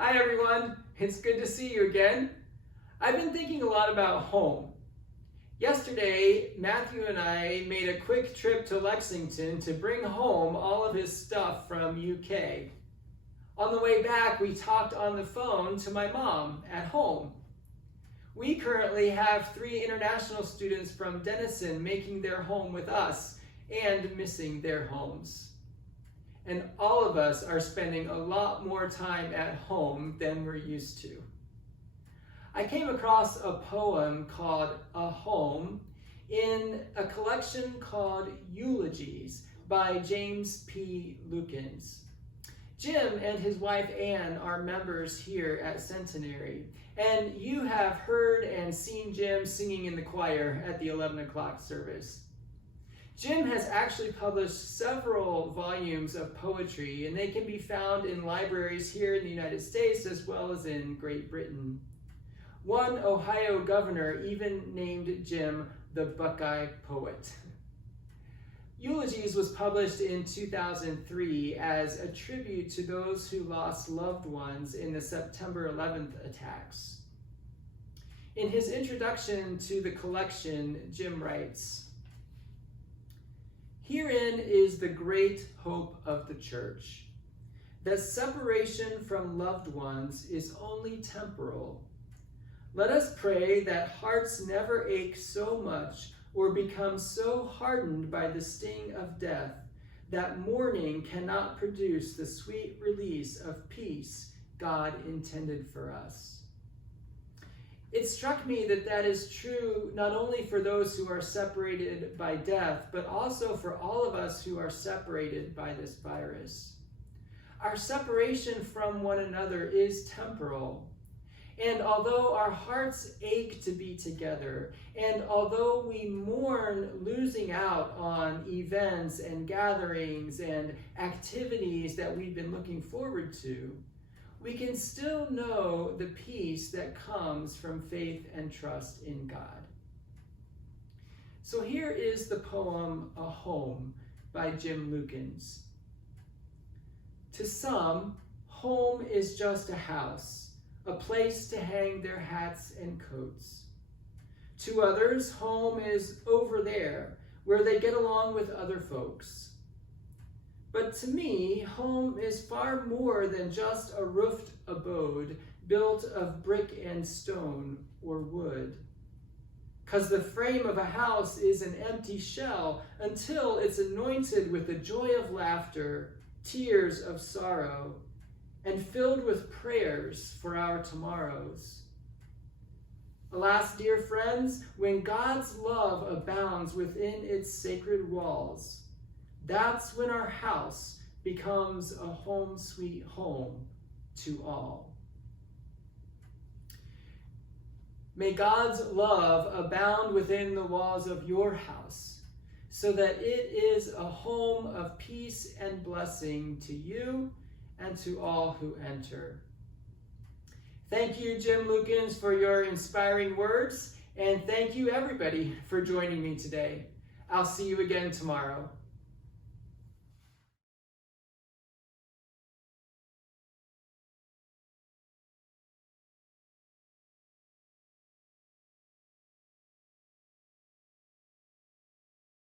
Hi everyone, it's good to see you again. I've been thinking a lot about home. Yesterday, Matthew and I made a quick trip to Lexington to bring home all of his stuff from UK. On the way back, we talked on the phone to my mom at home. We currently have 3 international students from Denison making their home with us and missing their homes. And all of us are spending a lot more time at home than we're used to. I came across a poem called A Home in a collection called Eulogies by James P. Lukens. Jim and his wife Ann are members here at Centenary, and you have heard and seen Jim singing in the choir at the 11 o'clock service. Jim has actually published several volumes of poetry, and they can be found in libraries here in the United States as well as in Great Britain. One Ohio governor even named Jim the Buckeye Poet. Eulogies was published in 2003 as a tribute to those who lost loved ones in the September 11th attacks. In his introduction to the collection, Jim writes, "Herein is the great hope of the church, that separation from loved ones is only temporal. Let us pray that hearts never ache so much or become so hardened by the sting of death that mourning cannot produce the sweet release of peace God intended for us." It struck me that that is true not only for those who are separated by death, but also for all of us who are separated by this virus. Our separation from one another is temporal. And although our hearts ache to be together, and although we mourn losing out on events and gatherings and activities that we've been looking forward to, we can still know the peace that comes from faith and trust in God. So here is the poem A Home by Jim Lukens. To some, home is just a house, a place to hang their hats and coats. To others, home is over there, where they get along with other folks. But to me, home is far more than just a roofed abode built of brick and stone or wood. 'Cause the frame of a house is an empty shell until it's anointed with the joy of laughter, tears of sorrow, and filled with prayers for our tomorrows. Alas, dear friends, when God's love abounds within its sacred walls, that's when our house becomes a home sweet home to all. May God's love abound within the walls of your house, so that it is a home of peace and blessing to you and to all who enter. Thank you, Jim Lukens, for your inspiring words, and thank you, everybody, for joining me today. I'll see you again tomorrow.